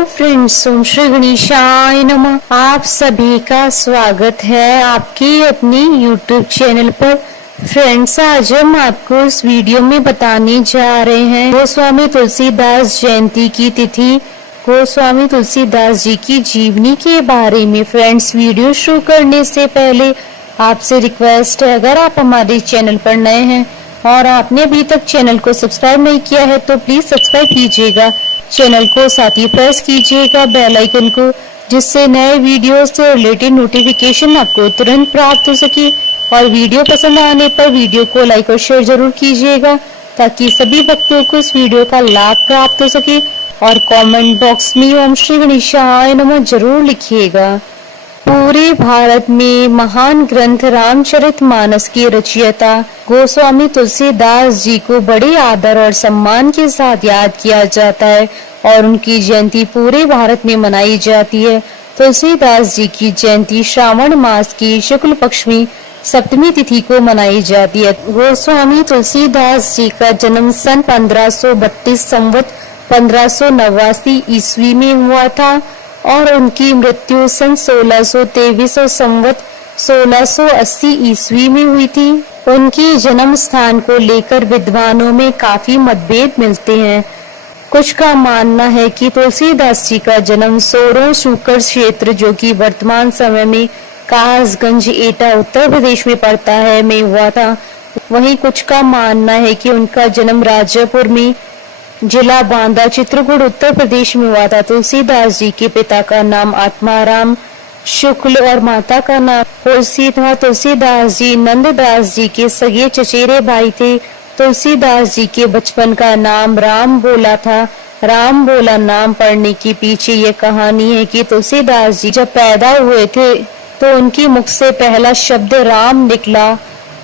Hello friends, ओम श्री गणेशाय नमः। आप सभी का स्वागत है आपके अपने यूट्यूब चैनल पर। फ्रेंड्स, आज हम आपको इस वीडियो में बताने जा रहे हैं गोस्वामी तुलसीदास जयंती की तिथि, गोस्वामी तुलसीदास जी की जीवनी के बारे में। फ्रेंड्स, वीडियो शुरू करने से पहले आपसे रिक्वेस्ट है, अगर आप हमारे चैनल पर नए हैं और आपने अभी तक चैनल को सब्सक्राइब नहीं किया है तो प्लीज सब्सक्राइब कीजिएगा चैनल को, साथ ही प्रेस कीजिएगा बेल आइकन को, जिससे नए वीडियो से रिलेटेड नोटिफिकेशन आपको तुरंत प्राप्त हो सके। और वीडियो पसंद आने पर वीडियो को लाइक और शेयर जरूर कीजिएगा ताकि सभी भक्तों को इस वीडियो का लाभ प्राप्त हो सके। और कमेंट बॉक्स में ओम श्री गणेशाय नमः जरूर लिखिएगा। पूरे भारत में महान ग्रंथ रामचरितमानस के रचयिता गोस्वामी तुलसीदास जी को बड़े आदर और सम्मान के साथ याद किया जाता है और उनकी जयंती पूरे भारत में मनाई जाती है। तुलसीदास जी की जयंती श्रावण मास की शुक्ल पक्ष में सप्तमी तिथि को मनाई जाती है। गोस्वामी तुलसीदास जी का जन्म सन 1532 संवत 1589 ईस्वी में हुआ था और उनकी मृत्यु सन 1623 और संवत 1680 ईस्वी में हुई थी। उनके जन्म स्थान को लेकर विद्वानों में काफी मतभेद मिलते हैं। कुछ का मानना है कि तुलसीदास जी का जन्म सोरों शूकर क्षेत्र, जो कि वर्तमान समय में कासगंज एटा उत्तर प्रदेश में पड़ता है, में हुआ था। वहीं कुछ का मानना है कि उनका जन्म राजापुर में, जिला बांदा, चित्रकूट उत्तर प्रदेश में हुआ था। तुलसीदास जी के पिता का नाम आत्माराम शुक्ल और माता का नाम तुलसी था। तुलसीदास जी नंददास जी के सगे चचेरे भाई थे। तुलसीदास जी के बचपन का नाम राम बोला था। राम बोला नाम पढ़ने के पीछे ये कहानी है कि तुलसीदास जी जब पैदा हुए थे तो उनके मुख से पहला शब्द राम निकला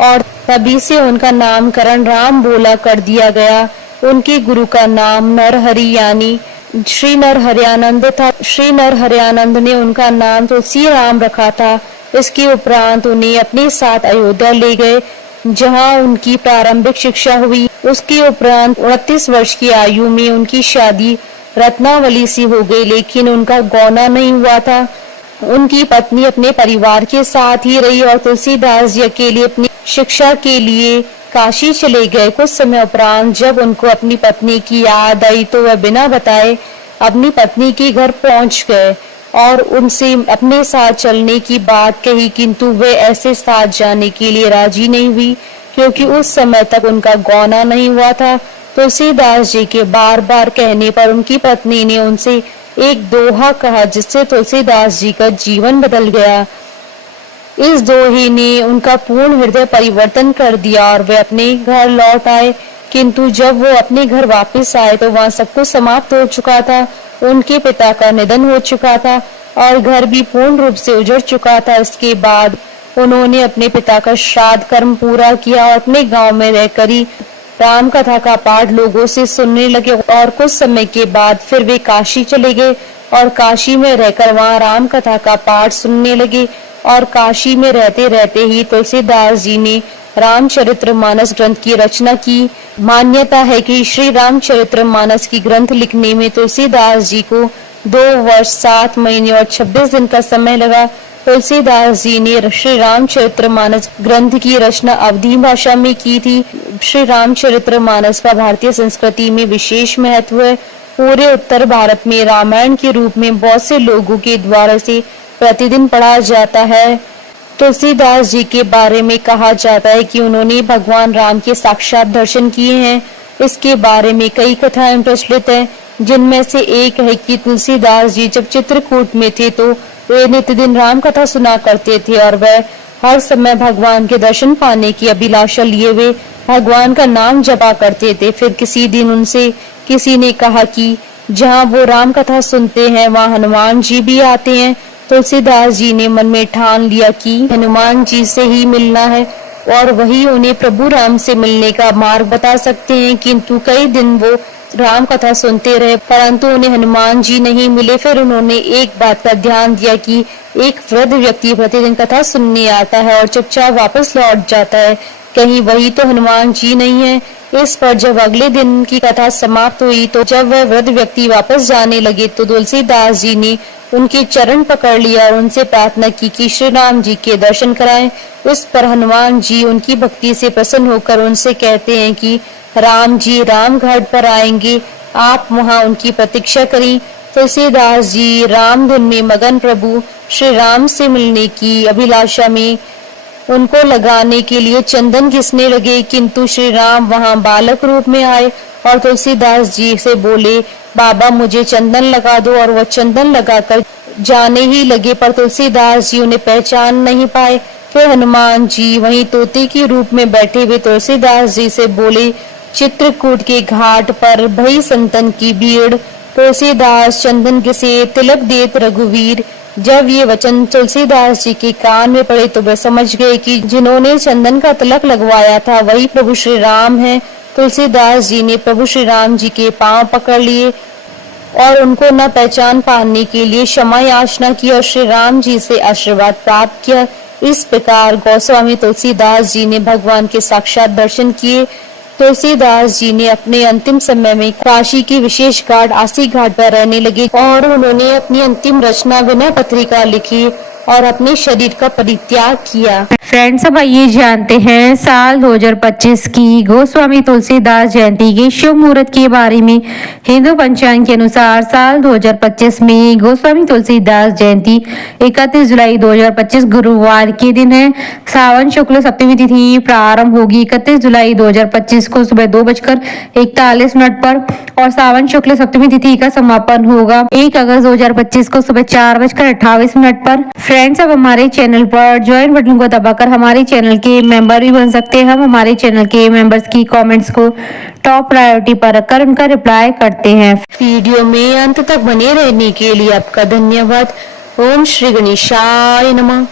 और तभी से उनका नामकरण राम बोला कर दिया गया। उनके गुरु का नाम नरहरि यानी श्री नरहरियानंद था। श्री नरहरियानंद ने उनका नाम तुलसी राम रखा था। इसके उपरांत उन्हें अपने साथ अयोध्या ले गए, जहां उनकी प्रारंभिक शिक्षा हुई। उसके उपरांत 29 वर्ष की आयु में उनकी शादी रत्नावली से हो गई, लेकिन उनका गौना नहीं हुआ था। उनकी पत्नी अपने परिवार के साथ ही रही और तुलसीदास जी अकेले अपनी शिक्षा के लिए काशी चले गए। कुछ समय उपरांत जब उनको अपनी पत्नी की याद आई तो वह बिना बताए अपनी पत्नी के घर पहुंच गए और उनसे अपने साथ चलने की बात कही, किंतु वे ऐसे साथ जाने के लिए राजी नहीं हुई क्योंकि उस समय तक उनका गौना नहीं हुआ था। तुलसीदास जी के बार बार कहने पर उनकी पत्नी ने उनसे एक दोहा कहा, जिससे तुलसीदास जी का जीवन बदल गया। इस दोहे ने उनका पूर्ण हृदय परिवर्तन कर दिया और वे अपने घर लौट आए, किंतु जब वो अपने घर वापस आए तो वहाँ सब कुछ समाप्त हो चुका था। उनके पिता का निधन हो चुका था और घर भी पूर्ण रूप से उजड़ चुका था। इसके बाद उन्होंने अपने पिता का श्राद्ध कर्म पूरा किया और अपने गांव में रहकर ही राम कथा का पाठ लोगों से सुनने लगे और कुछ समय के बाद फिर वे काशी चले गए और काशी में रहकर वहाँ राम कथा का पाठ सुनने लगे। और काशी में रहते रहते ही तुलसीदास जी ने रामचरितमानस ग्रंथ की रचना की। मान्यता है कि श्री रामचरितमानस की ग्रंथ लिखने में तुलसीदास जी को 2 वर्ष 7 महीने और 26 दिन का समय लगा। तुलसीदास जी ने श्री रामचरितमानस ग्रंथ की रचना अवधी भाषा में की थी। श्री रामचरितमानस का भारतीय संस्कृति में विशेष महत्व है। पूरे उत्तर भारत में रामायण के रूप में बहुत से लोगों के द्वारा से प्रतिदिन पढ़ा जाता है। तुलसीदास जी के बारे में कहा जाता है कि उन्होंने भगवान राम के साक्षात दर्शन किए हैं। इसके बारे में कई कथाएं प्रचलित हैं, जिनमें से एक है कि तुलसीदास जी जब चित्रकूट में थे तो वे नित्यदिन राम कथा सुना करते थे और वह हर समय भगवान के दर्शन पाने की अभिलाषा लिए वे भगवान का नाम जपा करते थे। फिर किसी दिन उनसे किसी ने कहा कि जहाँ वो राम कथा सुनते हैं वहाँ हनुमान जी भी आते हैं। तुलसीदास जी ने मन में ठान लिया कि हनुमान जी से ही मिलना है और वही उन्हें प्रभु राम से मिलने का मार्ग बता सकते हैं। किंतु कई दिन वो राम कथा सुनते रहे परंतु उन्हें हनुमान जी नहीं मिले। फिर उन्होंने एक बात का ध्यान दिया कि एक वृद्ध व्यक्ति प्रतिदिन कथा सुनने आता है और चुपचाप वापस लौट जाता है, कहीं वही तो हनुमान जी नहीं है। इस पर जब अगले दिन की कथा समाप्त हुई तो जब वह वृद्ध व्यक्ति वापस जाने लगे तो तुलसीदास जी ने उनके चरण पकड़ लिया और उनसे प्रार्थना की कि श्री राम जी के दर्शन कराएं। इस पर हनुमान जी उनकी भक्ति से प्रसन्न होकर उनसे कहते हैं कि राम जी राम घाट पर आएंगे, आप वहां उनकी प्रतीक्षा करें। तुलसीदास जी राम धुन में मगन प्रभु श्री राम से मिलने की अभिलाषा में उनको लगाने के लिए चंदन घिसने लगे, किंतु श्री राम वहां बालक रूप में आए और तुलसीदास जी से बोले, बाबा मुझे चंदन लगा दो। और वह चंदन लगाकर जाने ही लगे, पर तुलसीदास जी उन्हें पहचान नहीं पाए। फिर हनुमान जी वहीं तोते के रूप में बैठे हुए तुलसीदास जी से बोले, चित्रकूट के घाट पर भई संतन की भीड़, तुलसीदास चंदन घिसे तिलक देत रघुवीर। जब ये वचन तुलसीदास जी के कान में पड़े तो वह समझ गए कि जिन्होंने चंदन का तिलक लगवाया था वही प्रभु श्री राम है। तुलसीदास जी ने प्रभु श्री राम जी के पांव पकड़ लिए और उनको न पहचान पाने के लिए क्षमा याचना की और श्री राम जी से आशीर्वाद प्राप्त किया। इस प्रकार गोस्वामी तुलसीदास जी ने भगवान के साक्षात दर्शन किए। तुलसीदास जी ने अपने अंतिम समय में काशी की विशेष घाट आसी घाट पर रहने लगे और उन्होंने अपनी अंतिम रचना विनय पत्रिका लिखी और अपने शरीर का परित्याग किया। फ्रेंड्स, अब आइए जानते हैं साल 2025 की गोस्वामी तुलसीदास जयंती के शुभ मुहूर्त के बारे में। हिंदू पंचांग के अनुसार साल 2025 में गोस्वामी तुलसीदास जयंती 31 जुलाई 2025 गुरुवार के दिन है। सावन शुक्ल सप्तमी तिथि प्रारंभ होगी 31 जुलाई 2025 को सुबह 2:41 पर और सावन शुक्ल सप्तमी तिथि का समापन होगा 1 अगस्त 2025 को सुबह 4:28 पर। फ्रेंड्स, अब हमारे चैनल पर ज्वाइन बटन को दबाकर हमारे चैनल के मेंबर भी बन सकते हैं। हम हमारे चैनल के मेंबर्स की कमेंट्स को टॉप प्रायोरिटी पर रखकर उनका रिप्लाई करते हैं। वीडियो में अंत तक बने रहने के लिए आपका धन्यवाद। ओम श्री गणेशाय नमः।